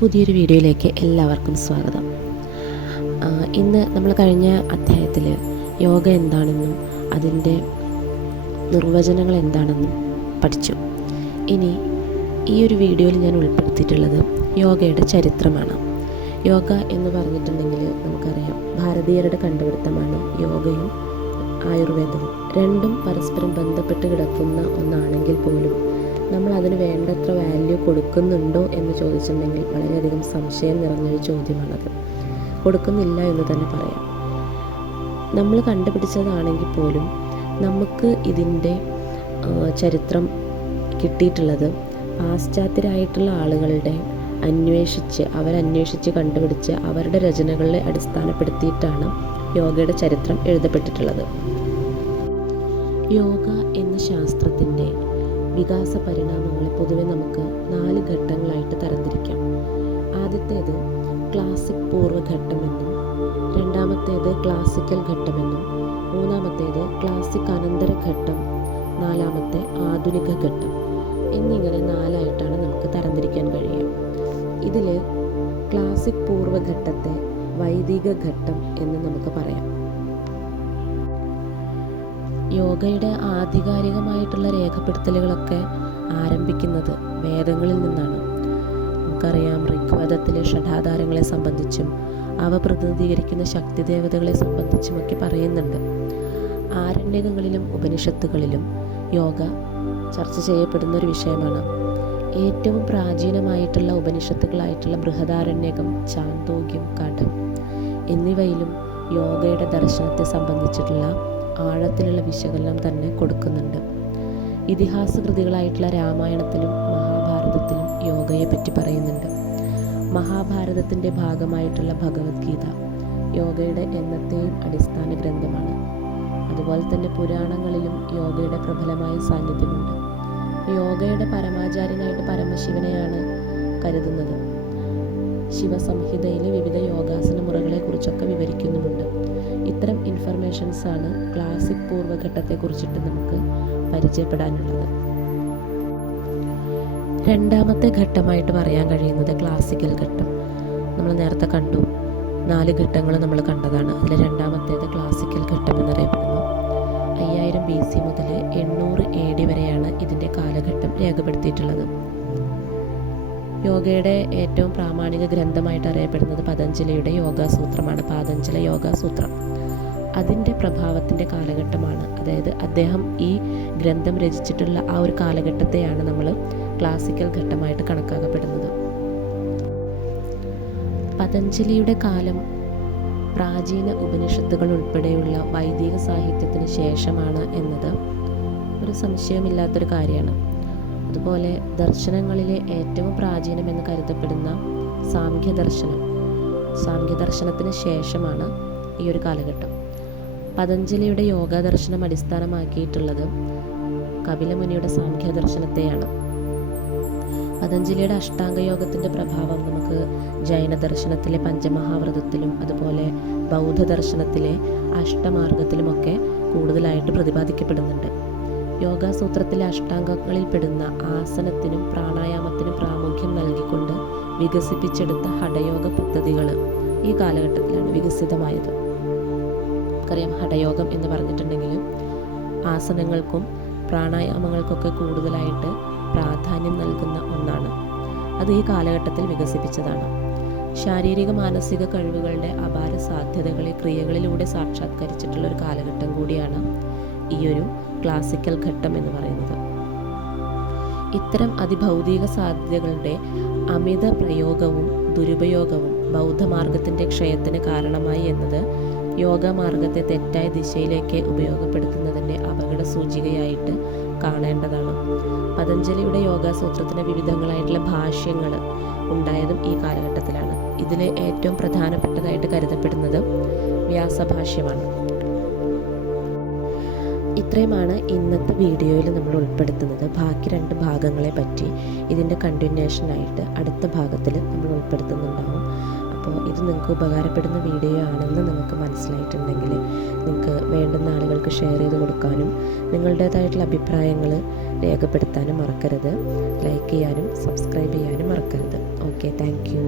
പുതിയൊരു വീഡിയോയിലേക്ക് എല്ലാവർക്കും സ്വാഗതം. ഇന്ന് നമ്മൾ കഴിഞ്ഞ അധ്യായത്തിൽ യോഗ എന്താണെന്നും അതിൻ്റെ നിർവചനങ്ങൾ എന്താണെന്നും പഠിച്ചു. ഇനി ഈ ഒരു വീഡിയോയിൽ ഞാൻ ഉൾപ്പെടുത്തിയിട്ടുള്ളത് യോഗയുടെ ചരിത്രമാണ്. യോഗ എന്ന് പറഞ്ഞിട്ടുണ്ടെങ്കിൽ നമുക്കറിയാം, ഭാരതീയരുടെ കണ്ടുപിടുത്തമാണ് യോഗയും ആയുർവേദവും. രണ്ടും പരസ്പരം ബന്ധപ്പെട്ട് കിടക്കുന്ന ഒന്നാണെങ്കിൽ പോലും നമ്മൾ അതിന് വേണ്ടത്ര വാല്യൂ കൊടുക്കുന്നുണ്ടോ എന്ന് ചോദിച്ചിട്ടുണ്ടെങ്കിൽ വളരെയധികം സംശയം നിറഞ്ഞൊരു ചോദ്യമാണത്. കൊടുക്കുന്നില്ല എന്ന് തന്നെ പറയാം. നമ്മൾ കണ്ടുപിടിച്ചതാണെങ്കിൽ പോലും നമുക്ക് ഇതിൻ്റെ ചരിത്രം കിട്ടിയിട്ടുള്ളത് പാശ്ചാത്യരായിട്ടുള്ള ആളുകളുടെ അവരന്വേഷിച്ച് കണ്ടുപിടിച്ച് അവരുടെ രചനകളെ അടിസ്ഥാനപ്പെടുത്തിയിട്ടാണ് യോഗയുടെ ചരിത്രം എഴുതപ്പെട്ടിട്ടുള്ളത്. യോഗ എന്ന ശാസ്ത്രത്തിൻ്റെ വികാസ പരിണാമങ്ങളെ പൊതുവെ നമുക്ക് 4 ഘട്ടങ്ങളായിട്ട് തരംതിരിക്കാം. ആദ്യത്തേത് ക്ലാസിക് പൂർവ്വഘട്ടമെന്നും, രണ്ടാമത്തേത് ക്ലാസിക്കൽ ഘട്ടമെന്നും, മൂന്നാമത്തേത് ക്ലാസിക് അനന്തര ഘട്ടം, നാലാമത്തെ ആധുനിക ഘട്ടം എന്നിങ്ങനെ 4ആയിട്ടാണ് നമുക്ക് തരംതിരിക്കാൻ കഴിയുക. ഇതിൽ ക്ലാസിക് പൂർവ്വഘട്ടത്തെ വൈദിക ഘട്ടം എന്ന് നമുക്ക് പറയാം. യോഗയുടെ ആധികാരികമായിട്ടുള്ള രേഖപ്പെടുത്തലുകളൊക്കെ ആരംഭിക്കുന്നത് വേദങ്ങളിൽ നിന്നാണ്. നമുക്കറിയാം, ഋഗ്വേദത്തിലെ ഷഡാധാരങ്ങളെ സംബന്ധിച്ചും അവ പ്രതിനിധീകരിക്കുന്ന ശക്തി ദേവതകളെ സംബന്ധിച്ചുമൊക്കെ പറയുന്നുണ്ട്. ആരണ്യകങ്ങളിലും ഉപനിഷത്തുകളിലും യോഗ ചർച്ച ചെയ്യപ്പെടുന്ന ഒരു വിഷയമാണ്. ഏറ്റവും പ്രാചീനമായിട്ടുള്ള ഉപനിഷത്തുകളായിട്ടുള്ള ബൃഹദാരണ്യകം, ചാന്തോക്യം, കഠം എന്നിവയിലും യോഗയുടെ ദർശനത്തെ സംബന്ധിച്ചിട്ടുള്ള ആഴത്തിലുള്ള വിശകലനം തന്നെ കൊടുക്കുന്നുണ്ട്. ഇതിഹാസ കൃതികളായിട്ടുള്ള രാമായണത്തിലും മഹാഭാരതത്തിലും യോഗയെ പറ്റി പറയുന്നുണ്ട്. മഹാഭാരതത്തിൻ്റെ ഭാഗമായിട്ടുള്ള ഭഗവത്ഗീത യോഗയുടെ എന്നത്തെയും അടിസ്ഥാന ഗ്രന്ഥമാണ്. അതുപോലെ തന്നെ പുരാണങ്ങളിലും യോഗയുടെ പ്രബലമായ സാന്നിധ്യമുണ്ട്. യോഗയുടെ പരമാചാര്യനായിട്ട് പരമശിവനെയാണ് കരുതുന്നത്. ശിവസംഹിതയിൽ വിവിധ യോഗാസന മുറകളെ കുറിച്ചൊക്കെ വിവരിക്കുന്നുമുണ്ട്. ഇത്തരം ഇൻഫർമേഷൻസാണ് ക്ലാസിക് പൂർവ്വഘട്ടത്തെ കുറിച്ചിട്ട് നമുക്ക് പരിചയപ്പെടാനുള്ളത്. രണ്ടാമത്തെ ഘട്ടമായിട്ട് പറയാൻ കഴിയുന്നത് ക്ലാസിക്കൽ ഘട്ടം. നമ്മൾ നേരത്തെ കണ്ടു, 4 ഘട്ടങ്ങൾ നമ്മൾ കണ്ടതാണ്. അതിൽ രണ്ടാമത്തേത് ക്ലാസിക്കൽ ഘട്ടം എന്നറിയപ്പെടുന്നു. 5000 BC മുതൽ 800 AD വരെയാണ് ഇതിൻ്റെ കാലഘട്ടം രേഖപ്പെടുത്തിയിട്ടുള്ളത്. യോഗയുടെ ഏറ്റവും പ്രാമാണിക ഗ്രന്ഥമായിട്ട് അറിയപ്പെടുന്നത് പതഞ്ജലിയുടെ യോഗാസൂത്രമാണ്. പാതഞ്ജല യോഗാസൂത്രം അതിൻ്റെ പ്രഭാവത്തിൻ്റെ കാലഘട്ടമാണ്. അതായത് അദ്ദേഹം ഈ ഗ്രന്ഥം രചിച്ചിട്ടുള്ള ആ ഒരു കാലഘട്ടത്തെയാണ് നമ്മൾ ക്ലാസിക്കൽ ഘട്ടമായിട്ട് കണക്കാക്കപ്പെടുന്നത്. പതഞ്ജലിയുടെ കാലം പ്രാചീന ഉപനിഷത്തുകൾ ഉൾപ്പെടെയുള്ള വൈദിക സാഹിത്യത്തിന് ശേഷമാണ് എന്നത് ഒരു സംശയമില്ലാത്തൊരു കാര്യമാണ്. അതുപോലെ ദർശനങ്ങളിലെ ഏറ്റവും പ്രാചീനമെന്ന് കരുതപ്പെടുന്ന സാംഖ്യദർശനത്തിന് ശേഷമാണ് ഈ ഒരു കാലഘട്ടം. പതഞ്ജലിയുടെ യോഗ ദർശനം അടിസ്ഥാനമാക്കിയിട്ടുള്ളത് കപിലമുനിയുടെ സാംഖ്യദർശനത്തെയാണ്. പതഞ്ജലിയുടെ അഷ്ടാംഗയോഗത്തിൻ്റെ പ്രഭാവം നമുക്ക് ജൈന ദർശനത്തിലെ പഞ്ചമഹാവ്രതത്തിലും അതുപോലെ ബൗദ്ധ ദർശനത്തിലെ അഷ്ടമാർഗത്തിലുമൊക്കെ കൂടുതലായിട്ട് പ്രതിപാദിക്കപ്പെടുന്നുണ്ട്. യോഗാസൂത്രത്തിലെ അഷ്ടാംഗങ്ങളിൽ പെടുന്ന ആസനത്തിനും പ്രാണായാമത്തിനും പ്രാമുഖ്യം നൽകിക്കൊണ്ട് വികസിപ്പിച്ചെടുത്ത ഹഠയോഗ പദ്ധതികൾ ഈ കാലഘട്ടത്തിലാണ് വികസിതമായത്. നമുക്കറിയാം, ഹഠയോഗം എന്ന് പറഞ്ഞിട്ടുണ്ടെങ്കിൽ ആസനങ്ങൾക്കും പ്രാണായാമങ്ങൾക്കൊക്കെ കൂടുതലായിട്ട് പ്രാധാന്യം നൽകുന്ന ഒന്നാണ്. അത് ഈ കാലഘട്ടത്തിൽ വികസിപ്പിച്ചതാണ്. ശാരീരിക മാനസിക കഴിവുകളുടെ അപാര സാധ്യതകളെ ക്രിയകളിലൂടെ സാക്ഷാത്കരിച്ചിട്ടുള്ള ഒരു കാലഘട്ടം കൂടിയാണ് ഈ ഒരു ക്ലാസിക്കൽ ഘട്ടം എന്ന് പറയുന്നത്. ഇത്തരം അതിഭൗതിക സാധ്യതകളുടെ അമിത പ്രയോഗവും ദുരുപയോഗവും ബൗദ്ധമാർഗത്തിൻ്റെ ക്ഷയത്തിന് കാരണമായി എന്നത് യോഗമാർഗത്തെ തെറ്റായ ദിശയിലേക്ക് ഉപയോഗപ്പെടുത്തുന്നതിൻ്റെ അപകട സൂചികയായിട്ട് കാണേണ്ടതാണ്. പതഞ്ജലിയുടെ യോഗാസൂത്രത്തിന് വിവിധങ്ങളായിട്ടുള്ള ഭാഷ്യങ്ങൾ ഉണ്ടായതും ഈ കാലഘട്ടത്തിലാണ്. ഇതിൽ ഏറ്റവും പ്രധാനപ്പെട്ടതായിട്ട് കരുതപ്പെടുന്നത് വ്യാസഭാഷ്യമാണ്. ഇത്രയുമാണ് ഇന്നത്തെ വീഡിയോയിൽ നമ്മൾ ഉൾപ്പെടുത്തുന്നത്. ബാക്കി 2 ഭാഗങ്ങളെ പറ്റി ഇതിൻ്റെ കണ്ടിന്യൂഷനായിട്ട് അടുത്ത ഭാഗത്തിൽ നമ്മൾ ഉൾപ്പെടുത്തുന്നുണ്ടാവും. അപ്പോൾ ഇത് നിങ്ങൾക്ക് ഉപകാരപ്പെടുന്ന വീഡിയോ ആണെന്ന് നിങ്ങൾക്ക് മനസ്സിലായിട്ടുണ്ടെങ്കിൽ നിങ്ങൾക്ക് വേണ്ടുന്ന ആളുകൾക്ക് ഷെയർ ചെയ്ത് കൊടുക്കാനും നിങ്ങളുടേതായിട്ടുള്ള അഭിപ്രായങ്ങൾ രേഖപ്പെടുത്താനും മറക്കരുത്. ലൈക്ക് ചെയ്യാനും സബ്സ്ക്രൈബ് ചെയ്യാനും മറക്കരുത്. ഓക്കെ. Okay, thank you.